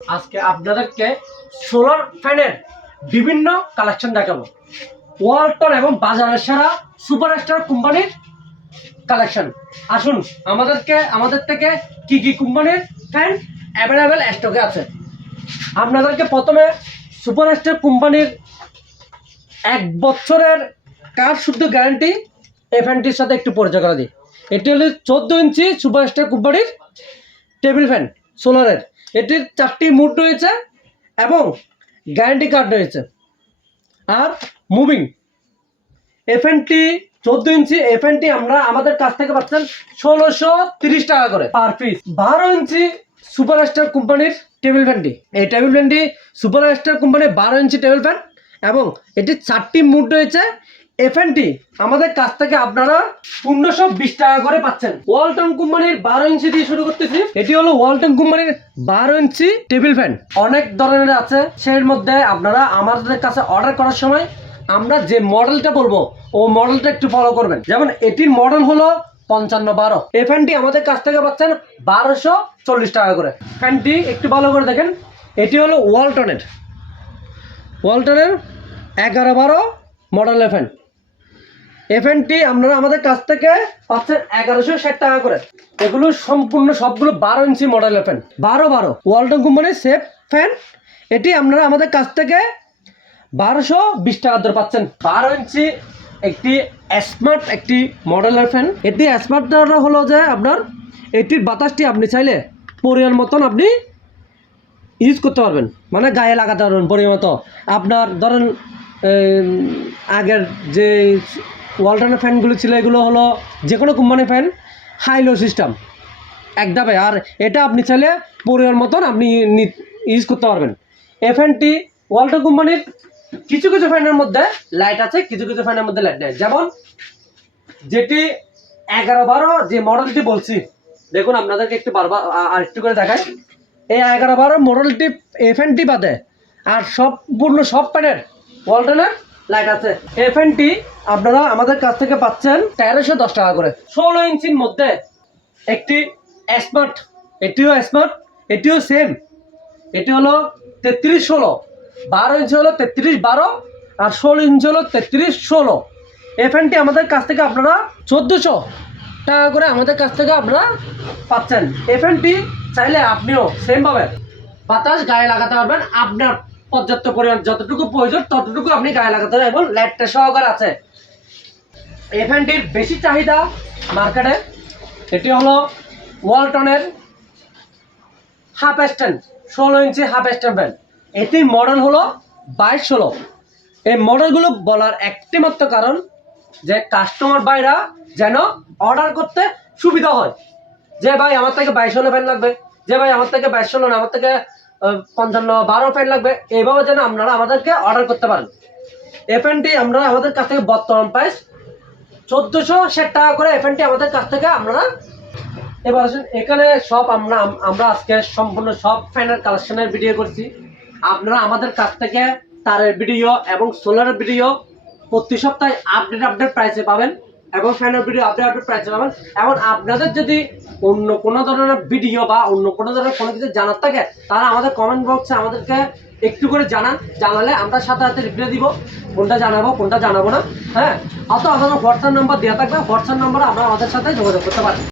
আজকে আপনাদেরকে সোলার ফ্যানের বিভিন্ন কালেকশন দেখাবো। ওয়ালটন এবং বাজারের সেরা সুপারস্টার কোম্পানির কালেকশন। আসুন আমাদের থেকে কি কি কোম্পানির ফ্যান অ্যাভেলেবেল স্টকে আছে। আপনাদেরকে প্রথমে সুপারস্টার কোম্পানির 1 বছরের কার শুদ্ধ গ্যারান্টি এই ফ্যানটির সাথে একটু পরিচয় করে দিই। এটি হলো 14 ইঞ্চি সুপারস্টার কোম্পানির টেবিল ফ্যান সোলারের। এটির 4টি মুড রয়েছে এবং গ্যারান্টি কার্ড রয়েছে আর মুভিং। এই ফ্যানটি 14 ইঞ্চি। এই ফ্যানটি আমরা আমাদের কাছ থেকে পাচ্ছেন 1630 টাকা করে পার পিস। 12 ইঞ্চি সুপারস্টার কোম্পানির টেবিল ফ্যানটি। এই টেবিল ফ্যানটি সুপারস্টার কোম্পানির 12 ইঞ্চি টেবিল ফ্যান এবং এটির 4টি মুড রয়েছে। এই ফ্যানটি আমাদের কাছ থেকে আপনারা 1520 টাকা করে পাচ্ছেন। ওয়ালটন কোম্পানির 12 ইঞ্চি দিয়ে শুরু করতেছি। এটি হলো ওয়ালটন কোম্পানির 12 ইঞ্চি টেবিল ফ্যান। অনেক ধরনের আছে, সেই মধ্যে আপনারা আমাদের কাছে অর্ডার করার সময় আমরা যে মডেলটা বলবো ও মডেলটা একটু ফলো করবেন। যেমন এটির মডেল হলো 5512। এই ফ্যানটি আমাদের কাছ থেকে পাচ্ছেন 1240 টাকা করে। ফ্যানটি একটু ভালো করে দেখেন। এটি হলো ওয়ালটনের 1112 মডেলের ফ্যান। এই ফ্যানটি আপনারা আমাদের কাছ থেকে পাচ্ছেন 1160 টাকা করে। এগুলো সম্পূর্ণ সবগুলো 12 ইঞ্চি মডেলের ফ্যান। 12 ওয়ালটন কোম্পানির সেফ ফ্যান। এটি আপনারা আমাদের কাছ থেকে 1220 টাকা ধরে পাচ্ছেন। 12 ইঞ্চি একটি স্মার্ট একটি মডেলের ফ্যান। এটি স্মার্টটা হলো যে আপনার এটির বাতাসটি আপনি চাইলে পরিমাণ মতন আপনি ইউজ করতে পারবেন, মানে গায়ে লাগাতে পারবেন পরিমাণ মতো। আপনার ধরেন আগের যে ওয়ালটনের ফ্যানগুলো ছিল এগুলো হলো যে কোনো কোম্পানির ফ্যান হাই লো সিস্টেম এক ধাপে, আর এটা আপনি চাইলে পরিমাণ মতন আপনি ইউজ করতে পারবেন। এই ফ্যানটি ওয়ালটন কোম্পানির কিছু কিছু ফ্যানের মধ্যে লাইট আছে, কিছু কিছু ফ্যানের মধ্যে লাইট নেই। যেমন যেটি 1112 যে মডেলটি বলছি, দেখুন আপনাদেরকে একটু বারবার আর একটু করে দেখায়। এই 1112 মডেলটি এই ফ্যানটি বাদে আর সম্পূর্ণ সব ফ্যানের ওয়ালটনের লাইট আছে। এই ফ্যানটি আপনারা আমাদের কাছ থেকে পাচ্ছেন 1310 টাকা করে। 16 ইঞ্চির মধ্যে একটি স্মার্ট, এটিও স্মার্ট, এটিও সেম। এটি হলো 3316। 12 ইঞ্চি হলো 3312 আর 16 ইঞ্চি হলো 3316। এই ফ্যানটি আমাদের কাছ থেকে আপনারা 1400 টাকা করে আমাদের কাছ থেকে আপনারা পাচ্ছেন। এই ফ্যানটি চাইলে আপনিও সেমভাবে বাতাস গায়ে লাগাতে পারবেন। আপনার পর্যাপ্ত পরিমাণ যতটুকু প্রয়োজন ততটুকু আপনি গায়ে লাগাতে পারবেন এবং লাইটটা সহকারে আছে। এই ফ্যানটির বেশি চাহিদা মার্কেটে। এটি হলো ওয়ালটনের হাফ স্ট্যান্ড 16 ইঞ্চি হাফ স্ট্যান্ড ফ্যান। এটির মডেল হলো 2216। এই মডেলগুলো বলার একটি মাত্র কারণ যে কাস্টমার ভাইরা যেন অর্ডার করতে সুবিধা হয়। যে ভাই আমার থেকে 2216 ফ্যান লাগবে, যে ভাই আমার থেকে 2216 না, আমার থেকে 5512 ফ্যান লাগবে, এইভাবে যেন আপনারা আমাদেরকে অর্ডার করতে পারেন। এই ফ্যানটি আমরা আমাদের কাছ থেকে বর্তমান প্রাইস 1460 টাকা করে। এই ফ্যানটি আমাদের কাছ থেকে আপনারা এবার আসুন। এখানে সব আমরা আজকে সম্পূর্ণ সব ফ্যানের কালেকশনের ভিডিও করছি। আপনারা আমাদের কাছ থেকে তারের ভিডিও এবং সোলারের ভিডিও প্রতি সপ্তাহে আপডেট প্রাইসে পাবেন এবং ফ্যানের ভিডিও আপডেট প্রাইসে পাবেন। এবং আপনাদের যদি অন্য কোনো ধরনের ভিডিও বা অন্য কোনো ধরনের কোনো কিছু জানার থাকে তারা আমাদের কমেন্ট বক্সে আমাদেরকে একটু করে জানালে আমরা সাথে সাথে রিপ্লাই দিব, কোনটা জানাবো কোনটা জানাবো না। হ্যাঁ, অত আমাদের হোয়াটসঅ্যাপ নাম্বার দেওয়া থাকবে, হোয়াটসঅ্যাপ নাম্বারে আপনারা আমাদের সাথে যোগাযোগ করতে পারেন।